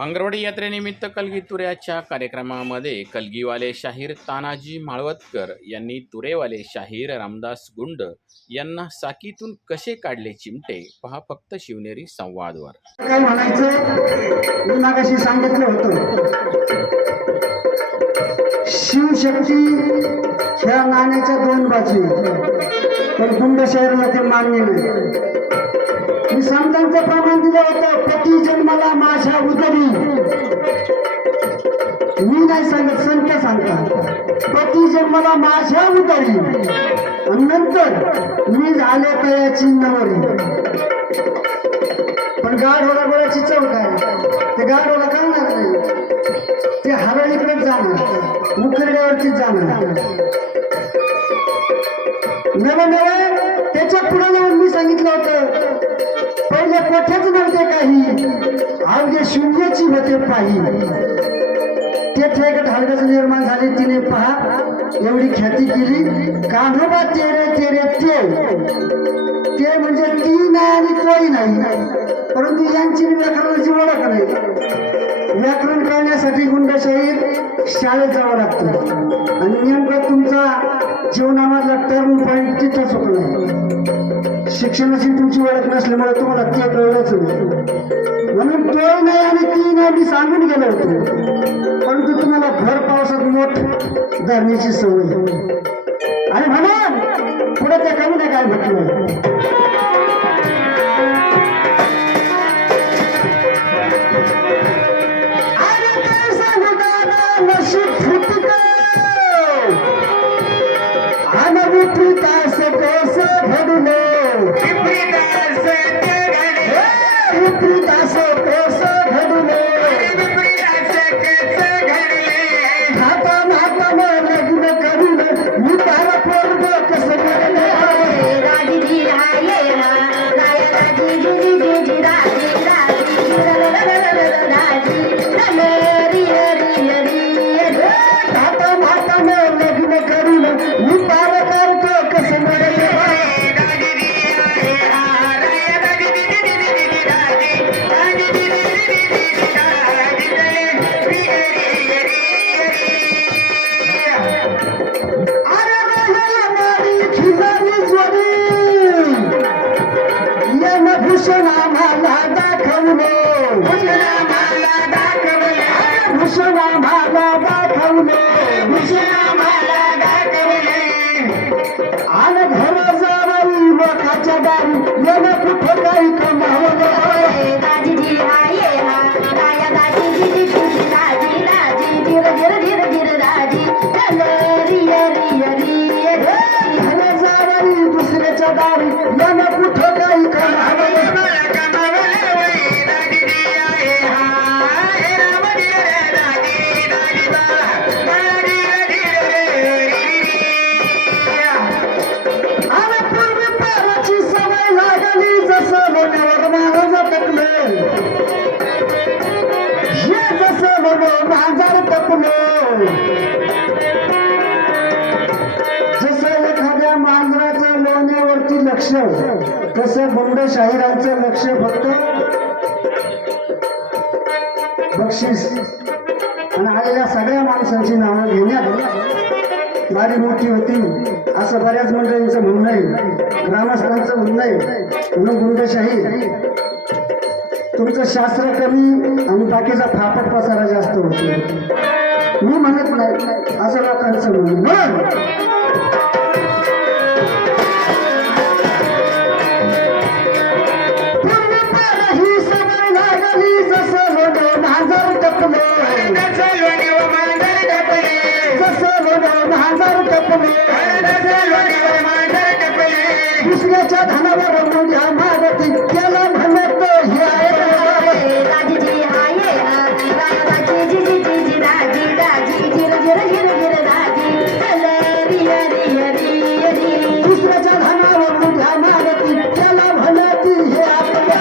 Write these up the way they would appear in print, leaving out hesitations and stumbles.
भांगरवाडी यात्रेनिमित्त कलगी तुऱ्याच्या कार्यक्रमामध्ये कलगीवाले शाहीर तानाजी माळवतकर यांनी तुरेवाले शाहीर रामदास गुंड यांना साकीतून कसे काढले चिमटे पहा फक्त शिवनेरी संवादवर. काय म्हणायचं मी मागाशी सांगितलं होतं, शिवशक्ती ह्या नाण्याच्या दोन बाजू, पण गुंड शहराला ते मान्य नाही. मी संतांचं प्रमाण दिलं होतं, पती जन्माला माझ्या उदरी. मी नाही सांगत, संत सांगतात पती जन्माला माझ्या उदरी, आणि नंतर मी झाले तयाची नवरी. पण गाढ गोळाची चव काय, ते गाढोला कळणार नाही, ते हरळीकडेच जाणार, मुखर्ड्यावरतीच जाणार. नवे त्याच्या पुढे जाऊन मी सांगितलं होतं, पहिले कोठेच नव्हते काही, अवघे शून्याची होते पाही. तेथे एक ढालगाचं निर्माण झाले, तिने पहा एवढी ख्याती केली. कान्होबा तेरे तेरे ते म्हणजे ती नाही आणि तोही नाही, परंतु यांची व्याकरणाची ओळख नाही. व्याकरण कळण्यासाठी गुंड शाहीर शाळेत जावं लागतं, आणि नेमकं तुमचा जीवनामधला टर्न पॉईंट तिथं चुकला. शिक्षणाची तुमची ओळख नसल्यामुळे तुम्हाला ते कळलंच नाही. म्हणून तो नाही आणि ती नाही मी सांगून गेलो होतो, परंतु तुम्हाला भर पावसात मोठ धरण्याची सवय, आणि म्हणून पुढे त्या कमी काय म्हटलं. जसं एखाद्या मांजराचं लोण्यावरती लक्ष, तसं गुंड शाहिरांचं लक्ष फक्त बक्षीस आणि आलेल्या सगळ्या माणसांची नावं घेण्यात गाडी मोठी होती असं बऱ्याच मंडळींचं म्हणणं आहे, ग्रामस्थांचं म्हणणं आहे. म्हणून गुंडशाही तुमचं शास्त्र कमी आणि बाकीचा फापट पसारा जास्त होतो. मी म्हणत नाही असं लोकांचं म्हणणं. ही सवय लागली जसं लोणं भांजार टपले, जसं लोणं भांजार टपले, दुसऱ्याच्या धनावर मुंड्या मारती त्याला म्हणत हे आहे. दुसऱ्याच्या धनावर मुंड्या मारती त्याला म्हणती हे आपल्या.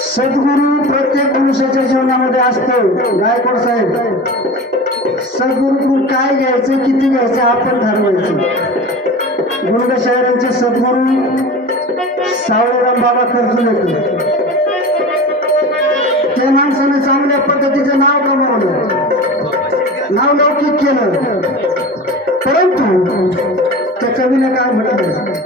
सद्गुरू प्रत्येक मनुष्याच्या जीवनामध्ये असतो. गायकवाड साहेब, सद्गुरूकडून काय घ्यायचं, किती घ्यायचं आपण ठरवायचं. गुणगशाळांचे सद्गुरू सावळेराम बाबा कर्जुले, त्या माणसाने चांगल्या पद्धतीचं नाव कमावलं, नाव लौकिक केलं. परंतु त्या कवीने काय म्हटलं,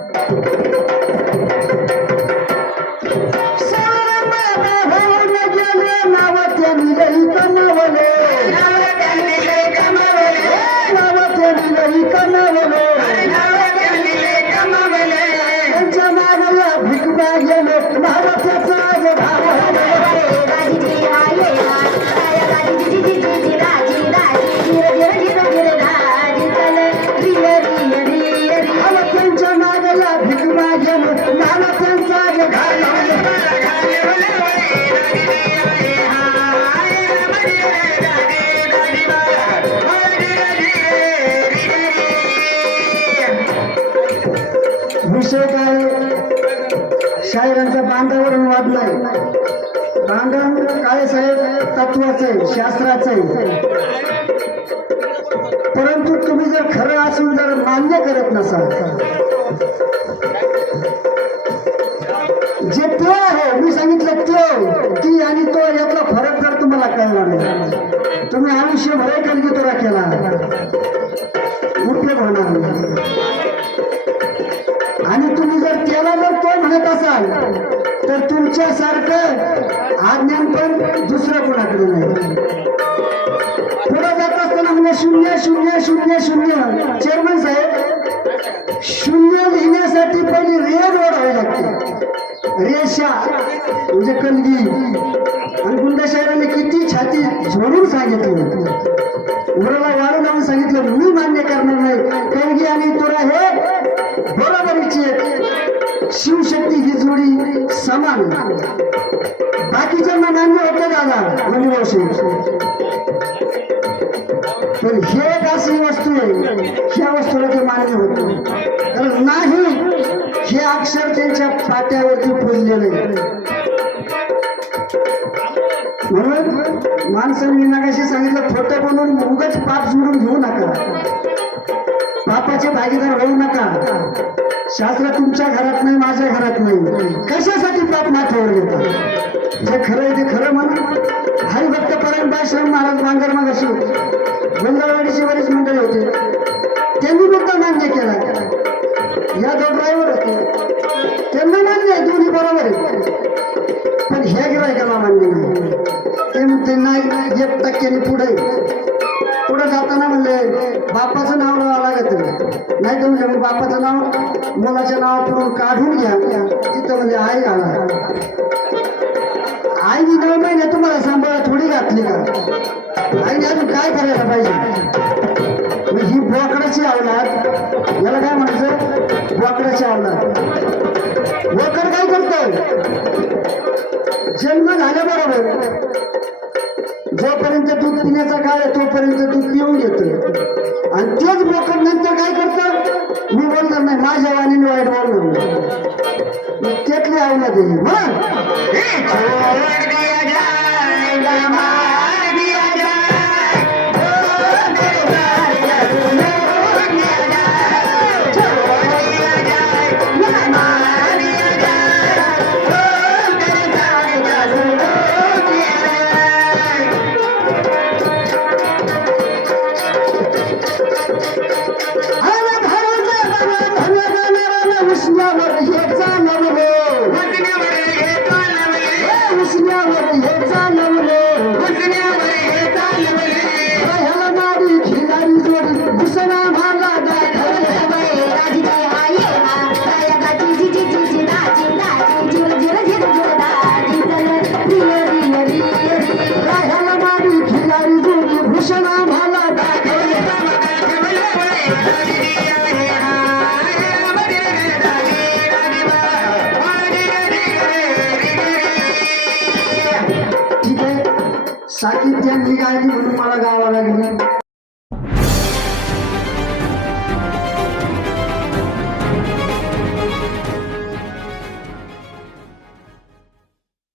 विषय काय, शाहिरांचा बांधावरून वाद नाही. बांधण काय साहेब तत्वाचं आहे, शास्त्राचं आहे. परंतु तुम्ही जर खरं असून जर मान्य करत नसाल, जे तो आहे मी सांगितलं तो ती आणि तो यातला फरक जर तुम्हाला कळला नाही, तुम्ही आयुष्यभर कलगीतोरा केला उपयोग होणार नाही. आणि तुम्ही जर त्याला जर तो म्हणत असाल तर तुमच्यासारखं आज्ञान पण दुसरं कोणाकडे नाही. पुढे जात असताना म्हणजे 0 चेअरमन साहेब, 0 लिहिण्यासाठी पहिली रेड ओढावी लागते. रेषा म्हणजे कलगी. आणि गुंडशाहिराने किती छाती झोडून सांगितलं, उराला वाळू लावून सांगितलं मी मान्य करणार नाही. कलगी आणि तुरा हे बरोबरीची शिवशक्ती ही जोडी समान. बाकीच्यांना मान्य होतं दादा मनुभाऊशी, पण हे एक अशी वस्तू आहे, ह्या वस्तूला ते मान्य होत नाही. हे अक्षर त्यांच्या पाट्यावरती पुजलेलं आहे. म्हणून माणसांनी नगाशी सांगितलं, खोटं बनवून उगाच पाप जोडून घेऊ नका, पापाचे भागीदार होऊ नका. शास्त्र तुमच्या घरात नाही, माझ्या घरात नाही. कशासाठी पाप माथ्यावर घेतात? जे खरं आहे ते खरं म्हणा. हरिभक्त परमबाश्रम महाराज बांगर मागाशी गोंधळवाडीची बरीच मंडळी होते, त्यांनी मुद्दा मान्य केला. या दोन ड्रायव्हर होते, त्यांना मान्य आहे दोन्ही बरोबर आहे, पण ह्या गिरायकाला मान्य नाही. ते म्हणते नाही 1% पुढे जाताना म्हणले बापाचं नाव लावावं लागत नाही. तर म्हणजे बापाचं नाव मुलाच्या नावापुढून काढून घ्या. तिथं म्हणजे आई घाला. आईने 9 महिने तुम्हाला सांभाळा थोडी घातली का? आईने अजून काय करायला पाहिजे? ही बोकडाची अवलाद, याला काय म्हणायचं? बोकडाची अवलाद. बोकड काय करतं? जन्म झाल्याबरोबर जोपर्यंत दूध पिण्याचा काळ आहे तोपर्यंत दूध पिऊन घेतो. आणि तेच बोकड नंतर काय करतं? मी बोलणार नाही, माझ्या वाणीने वाईट बोलणार, त्यातली अवलाद Ji ji ji